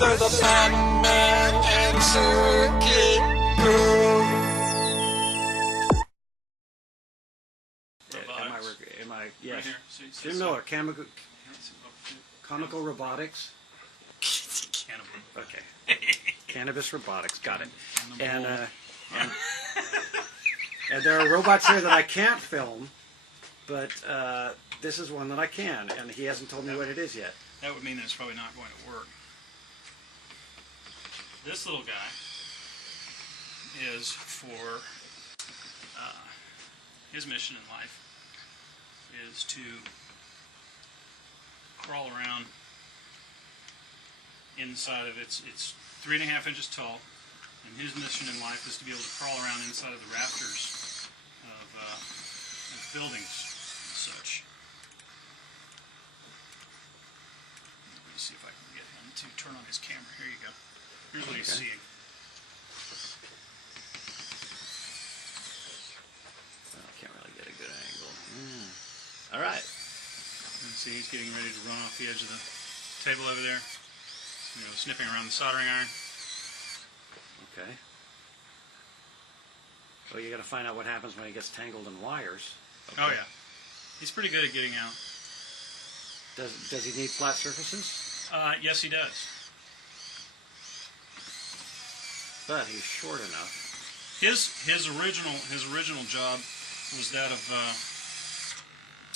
They're the Batman and Circuit Girl. Am I, yes. Right here. See, Jim Miller, Comical Robotics. Cannibal. Okay. Cannabis Robotics, got it. And there are robots here that I can't film, but this is one that I can, and he hasn't told me what it is yet. That would mean that it's probably not going to work. This little guy is for his mission in life is to crawl around inside of it's 3.5 inches tall, and his mission in life is to be able to crawl around inside of the rafters of buildings and such. Let me see if I can get him to turn on his camera. Here you go. Here's what he's seeing. Well, I can't really get a good angle. All right. And see, he's getting ready to run off the edge of the table over there. You know, sniffing around the soldering iron. Okay. Well, you got to find out what happens when he gets tangled in wires. Okay. Oh yeah, he's pretty good at getting out. Does he need flat surfaces? Yes, he does. But he's short enough. His original job was that of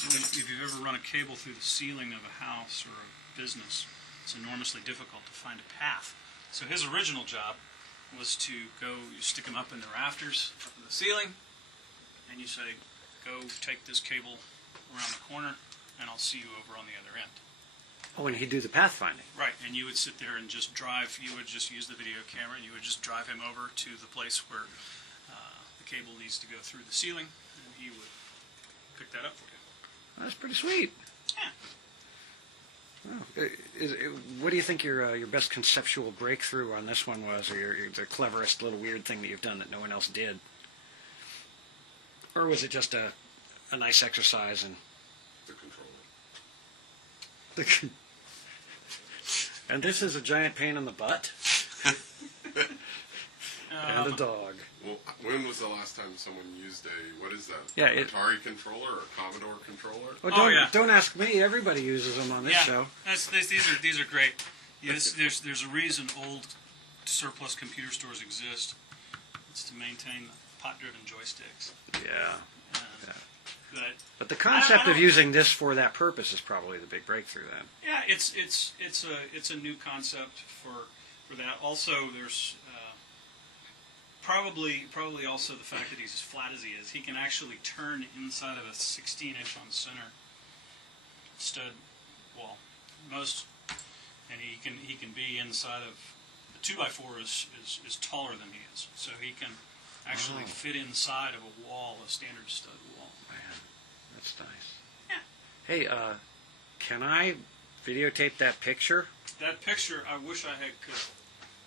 if you've ever run a cable through the ceiling of a house or a business, it's enormously difficult to find a path. So his original job was to go, you stick him up in the rafters, up in the ceiling, and you say, go take this cable around the corner, and I'll see you over on the other end. Oh, and he'd do the pathfinding. Right, and you would sit there and just drive, you would just use the video camera, and you would just drive him over to the place where the cable needs to go through the ceiling, and he would pick that up for you. That's pretty sweet. Yeah. Oh, what do you think your best conceptual breakthrough on this one was, or the cleverest little weird thing that you've done that no one else did? Or was it just a nice exercise? And the controller. And this is a giant pain in the butt? And a dog. Well, when was the last time someone used what is that? Yeah, Atari controller or a Commodore controller? Oh, don't ask me. Everybody uses them on this show. These are great. Yes, there's a reason old surplus computer stores exist. It's to maintain the pot-driven joysticks. Yeah. But But the concept of using this for that purpose is probably the big breakthrough then. yeah, it's a new concept for that. Also, there's probably also the fact that he's as flat as he is. He can actually turn inside of a 16-inch on center stud wall. And he can be inside of the 2x4 is taller than he is, so he can actually fit inside of a wall, a standard stud wall. Man, that's nice. Yeah. Hey, can I videotape that picture? That picture, I wish I could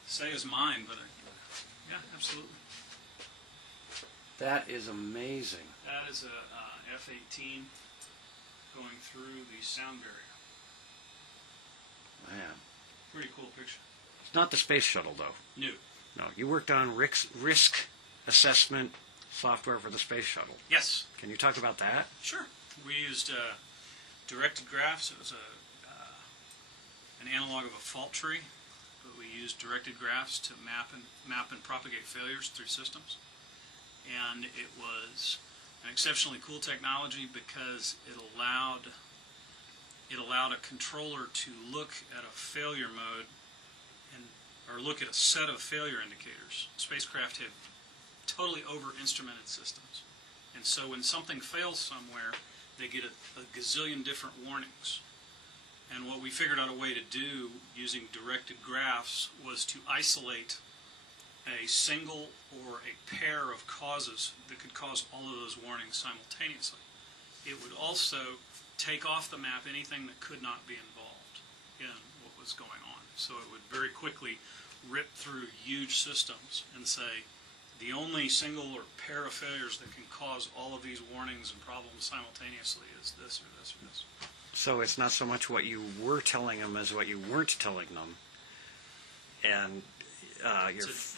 say is mine, but yeah, absolutely. That is amazing. That is a F-18 going through the sound barrier. Man. Pretty cool picture. It's not the space shuttle, though. No, you worked on risk assessment software for the space shuttle. Yes. Can you talk about that? Sure. We used directed graphs. It was an analog of a fault tree, but we used directed graphs to map and propagate failures through systems. And it was an exceptionally cool technology because it allowed a controller to look at a failure mode or look at a set of failure indicators. Spacecraft have totally over-instrumented systems. And so when something fails somewhere, they get a gazillion different warnings. And what we figured out a way to do using directed graphs was to isolate a single or a pair of causes that could cause all of those warnings simultaneously. It would also take off the map anything that could not be involved in what was going on. So it would very quickly rip through huge systems and say, the only single or pair of failures that can cause all of these warnings and problems simultaneously is this or this or this. So it's not so much what you were telling them as what you weren't telling them. and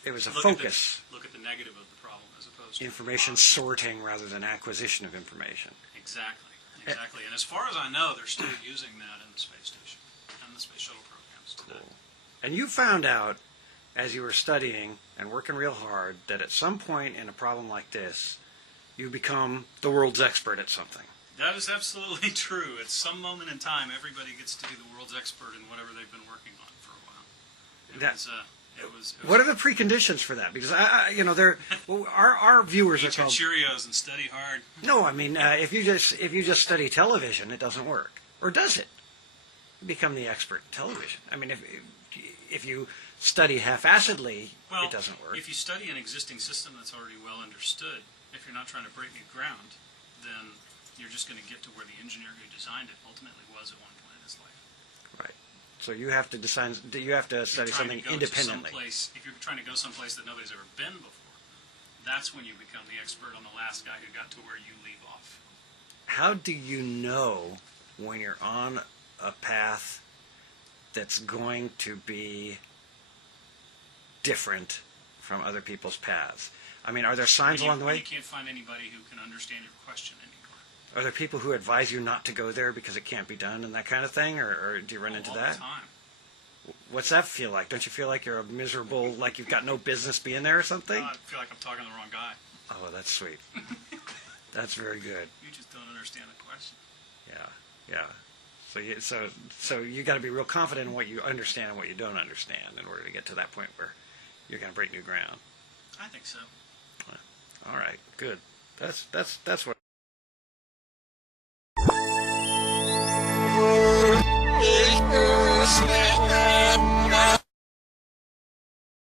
it was a Look focus. Look at the negative of the problem as opposed to Information the positive. sorting rather than acquisition of information. Exactly. And as far as I know, they're still using that in the space station and the space shuttle programs today. And you found out, as you were studying and working real hard, that at some point in a problem like this, you become the world's expert at something. That is absolutely true. At some moment in time, everybody gets to be the world's expert in whatever they've been working on for a while. It was What are the preconditions for that? Because our viewers eat are your called. Cheerios and study hard. No, I mean if you just study television, it doesn't work, or does it? You become the expert in television. I mean, if you study half-assedly, Well, it doesn't work. if you study an existing system that's already well understood, if you're not trying to break new ground, then you're just going to get to where the engineer who designed it ultimately was at one point in his life. Right. So you have to design. You have to study something independently. If you're trying to go someplace that nobody's ever been before, that's when you become the expert on the last guy who got to where you leave off. How do you know when you're on a path that's going to be different from other people's paths? I mean, are there signs along the When way? you can't find anybody who can understand your question anymore. Are there people who advise you not to go there because it can't be done and that kind of thing? Or do you run into All that? the time. What's that feel like? Don't you feel like you're a miserable, like you've got no business being there or something? I feel like I'm talking to the wrong guy. Oh, that's sweet. That's very good. You just don't understand the question. Yeah. So you got to be real confident in what you understand and what you don't understand in order to get to that point where you're going to break new ground. I think so. All right, good. That's what